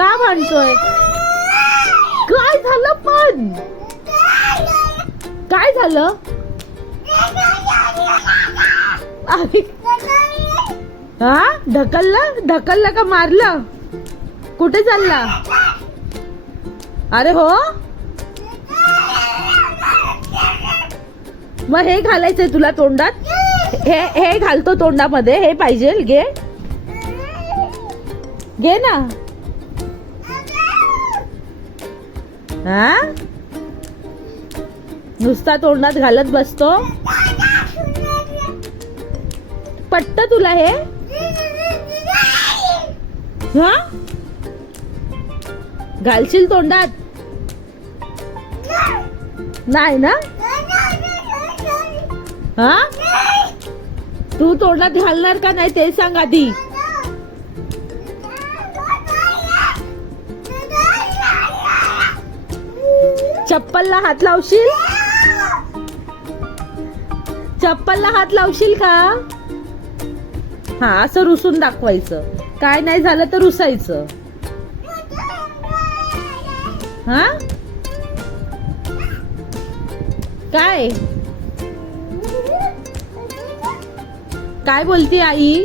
का भांडतोय? काय झालं पण? काय झालं? हा, ढकललं का मारलं? कुठे चालला? अरे हो, मग हे घालायचंय तुला तोंडात? हे घालतो तोंडामध्ये, हे पाहिजे. घे घे ना. हा, नुसता तोंडात घालत बसतो. पटत तुला हे? हा, घालशील तोंडात? नाही ना? हा, तू तोंडात घालणार का नाही ते सांग आधी. चप्पलला हात लावशील? चप्पलला हात लावशील का? हा, असं रुसून दाखवायचं. काय नाही झालं तर रुसायचं. हा, काय काय बोलते आई?